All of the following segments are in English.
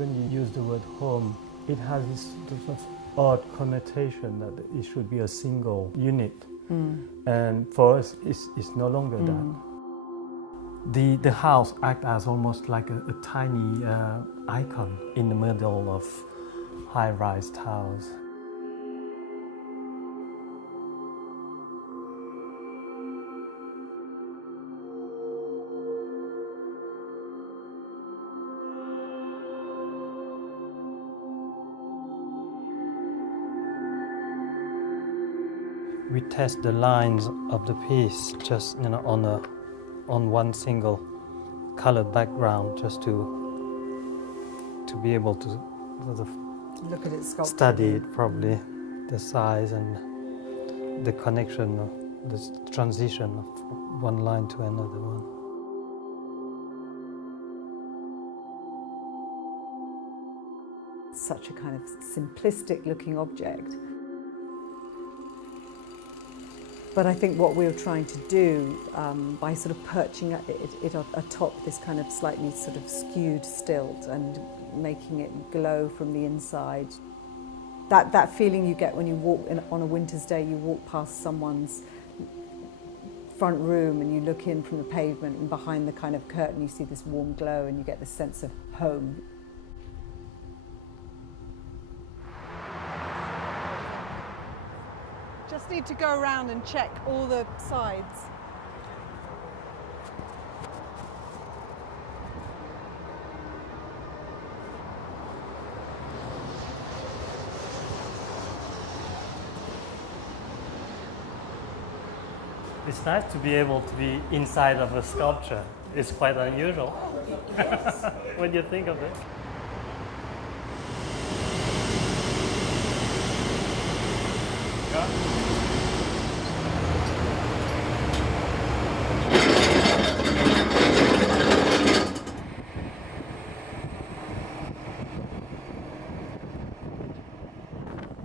When you use the word home, it has this sort of odd connotation that it should be a single unit. And for us, it's no longer that. The house acts as almost like a tiny icon in the middle of high-rise towers. We test the lines of the piece just on one single colored background, just to be able to sort of look at it, study it properly, the size and the connection, the transition of one line to another one. Such a kind of simplistic looking object. But I think what we were trying to do by sort of perching it atop this kind of slightly sort of skewed stilt and making it glow from the inside, that feeling you get when you walk on a winter's day, you walk past someone's front room and you look in from the pavement, and behind the kind of curtain you see this warm glow and you get this sense of home. Just need to go around and check all the sides. It's nice to be able to be inside of a sculpture. It's quite unusual when you think of it.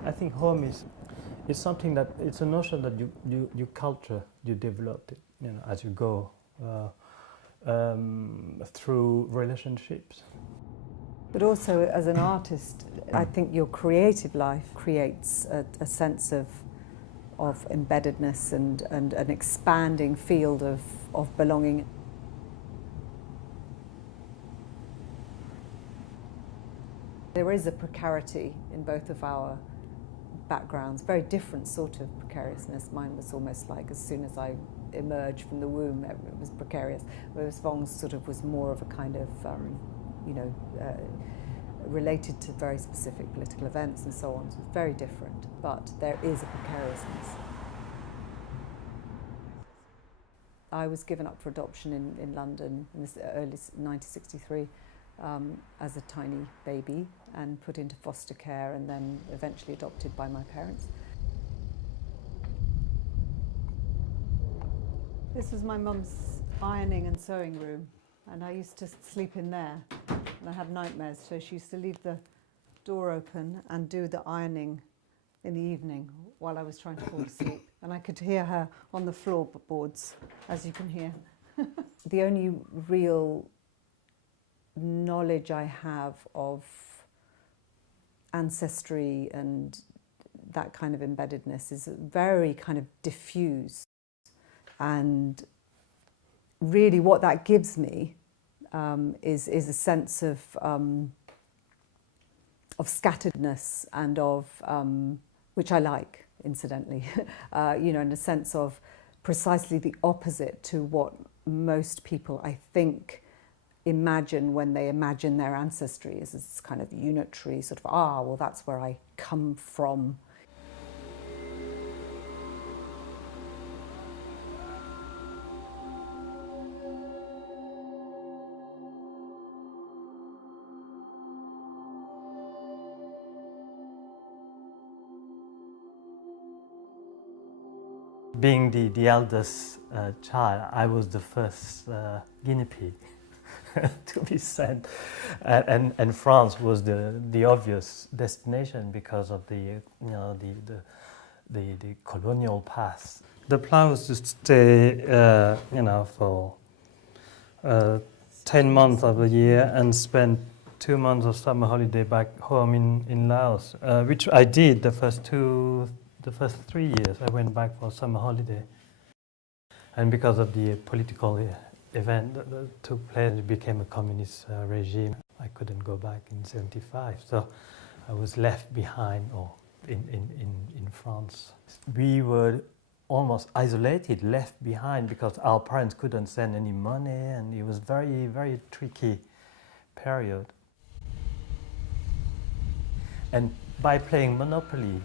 I think home is something that it's a notion that you culture, you develop it, as you go through relationships. But also as an artist, I think your creative life creates a sense of embeddedness and an expanding field of belonging. There is a precarity in both of our backgrounds, very different sort of precariousness. Mine was almost like as soon as I emerged from the womb, it was precarious, whereas Vong's sort of was more of a kind of, related to very specific political events and so on. So it's very different, but there is a precariousness. I was given up for adoption in London in this early 1963 as a tiny baby and put into foster care and then eventually adopted by my parents. This was my mum's ironing and sewing room, and I used to sleep in there, and I had nightmares, so she used to leave the door open and do the ironing in the evening while I was trying to fall asleep, and I could hear her on the floorboards, as you can hear. The only real knowledge I have of ancestry and that kind of embeddedness is very kind of diffuse, and really what that gives me is a sense of scatteredness and of which I like, incidentally, and a sense of precisely the opposite to what most people, I think, imagine when they imagine their ancestry as this kind of unitary sort of, well, that's where I come from. Being the eldest child, I was the first guinea pig to be sent, and France was the obvious destination because of the colonial past. The plan was to stay, for 10 months of the year and spend 2 months of summer holiday back home in Laos, which I did the first 3 years. I went back for summer holiday, and because of the political event that took place, it became a communist regime. I couldn't go back in '75, so I was left behind, or in France. We were almost isolated, left behind, because our parents couldn't send any money, and it was very, very tricky period. And by playing Monopoly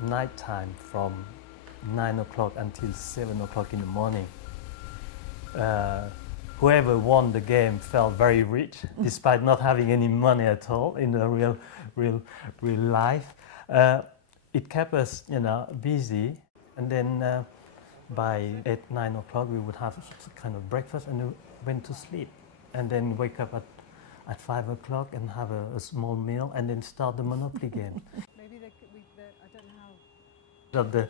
nighttime from 9 o'clock until 7 o'clock in the morning, whoever won the game felt very rich, despite not having any money at all in the real life. It kept us, busy, and then by 8, 9 o'clock we would have kind of breakfast and went to sleep, and then wake up at 5 o'clock and have a small meal, and then start the Monopoly game. Maybe I don't know how.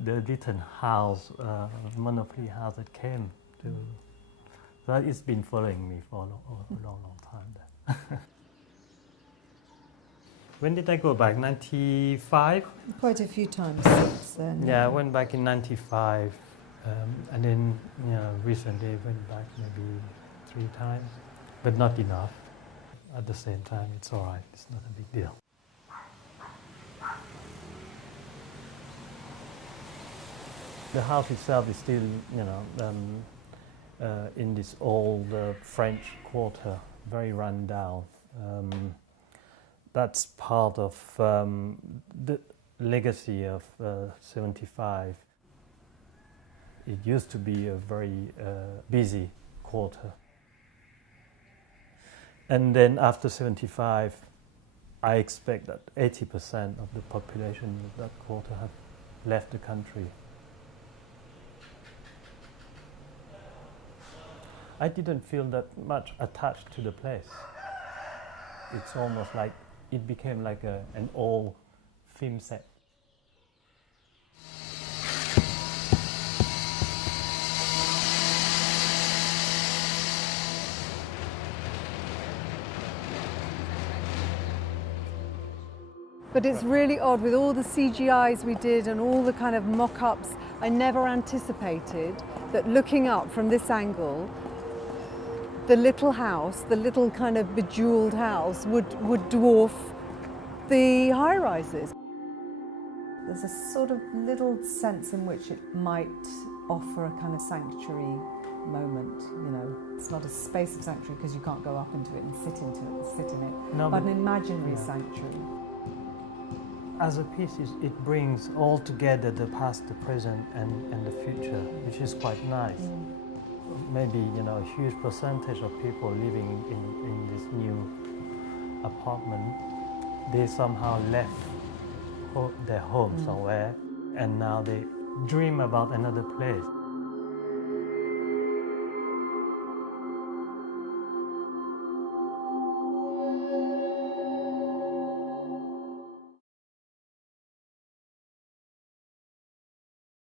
The little house, Monopoly house that came to. So it's been following me for a long time then. When did I go back? 95? Quite a few times since then. Yeah, I went back in 95, and then recently went back maybe 3 times, but not enough. At the same time, it's all right. It's not a big deal. The house itself is still, in this old French quarter, very run down. That's part of the legacy of 75. It used to be a very busy quarter. And then after 75, I expect that 80% of the population of that quarter have left the country. I didn't feel that much attached to the place. It's almost like it became like an old film set. But it's really odd, with all the CGIs we did and all the kind of mock-ups, I never anticipated that looking up from this angle, the little house, the little kind of bejeweled house would dwarf the high-rises. There's a sort of little sense in which it might offer a kind of sanctuary moment, It's not a space of sanctuary because you can't go up into it and sit in it, No, but an imaginary sanctuary. As a piece, it brings all together the past, the present, and the future, which is quite nice. Maybe, a huge percentage of people living in this new apartment, they somehow left their home somewhere, and now they dream about another place.